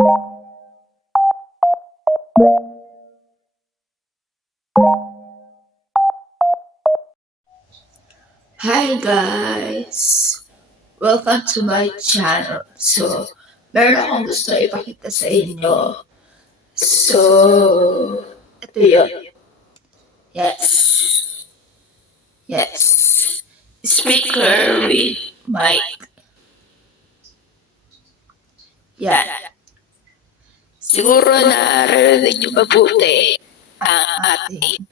Hi guys! Welcome to my channel. So, meron akong gusto ipakita sa inyo. So, ito yun. Yes. Yes. Speaker with mic. Yan. Siguro naririnig nyo mabuti ang ating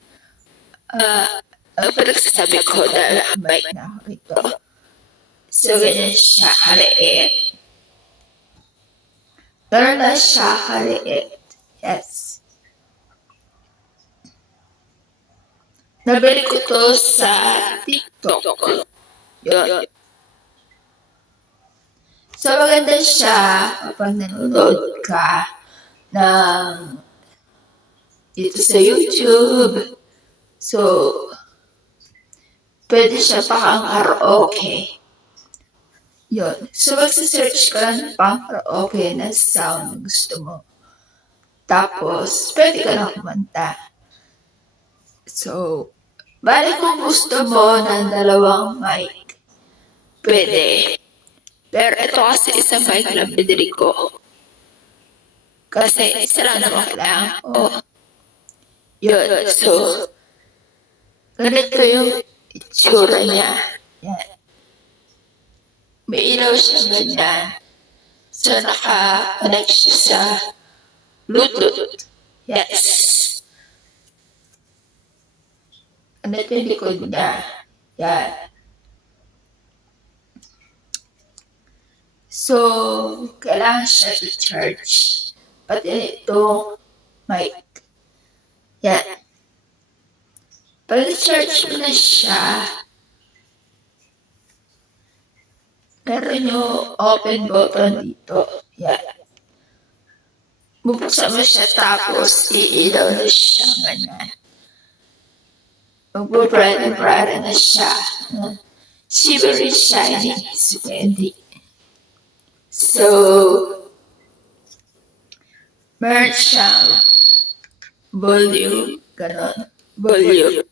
ang pinagsasabi ko dahil ang mic na ako ito. So, ganyan siya kaliit. Ganun na siya kaliit. Yes. Nabili ko to sa TikTok. Yun. So, maganda siya kapag nanonood ka ng dito sa YouTube. So, pwede siya pang karaoke. Yun. So, magsa-search ka ng pang karaoke na sound na gusto mo. Tapos, pwede ka na kumanta. So, bali kung gusto mo ng dalawang mic, pwede. Pero ito kasi isang mic lang binili ko. Kasi isa lang naman kailangan ko. Yun. So, ganito yung itsura niya. Yan. May ilaw siya ganyan. So, naka-connect siya sa Bluetooth. Yes. Ganito yung likod niya. Yan. So, kailangan siya i-charge. Pati itong mic. Yan. Pag i-charge mo na siya, meron yung open button dito. Yan. Bubuksan mo siya tapos iilaw na siya ganyan. Magpo-bright na siya. Shivery shiny splendid. So, meron siyang volume, ganon, volume.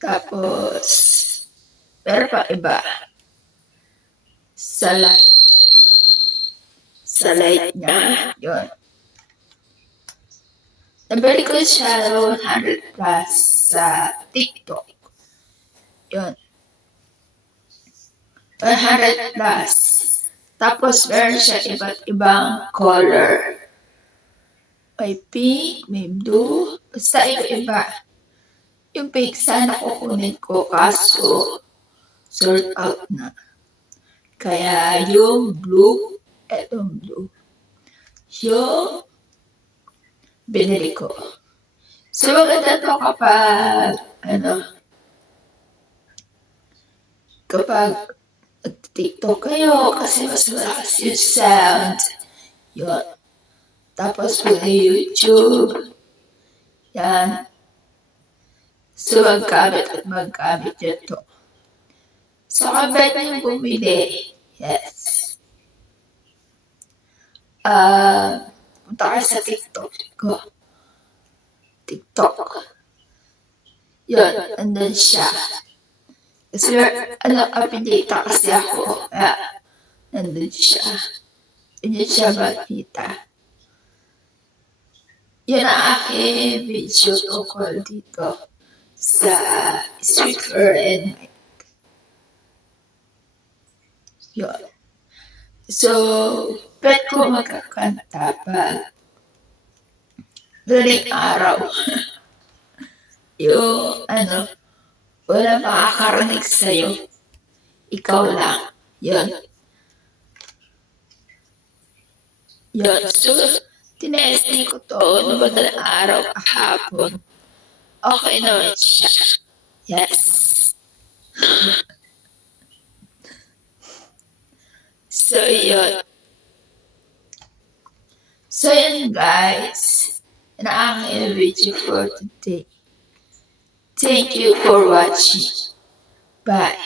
Tapos, meron pa iba. Sa light niya, yun. Nabili ko siya 100 plus sa TikTok. Yun. 100 plus. Tapos, meron siya iba't ibang color. May pink, may blue, basta iba-iba. Yung pink sana kukunin ko kaso sold out na. Kaya yung blue, etong blue, yung binili ko. So maganda to kapag TikTok kayo kasi mas malakas yung sound. Yun. Tapos po YouTube. Yan. So magkabit yun to. So kabit yung bumili. Yes. Punta ka sa TikTok ko. TikTok. Yun. Andun siya. Kasi update kasi ako. Nandun siya. Hindi siya makita. Yun ang aking video tungkol dito sa speaker and mic. Yun. So, pwede ko magkakanta pag madaling araw. Yung wala makakarinig sa'yo. Ikaw lang. Yun. Yun. So, tinesting ko to noong madaling araw kahapon. Okay naman siya. Yes. So, yun. So, yun guys. And ang aking video for today. Thank you for watching. Bye.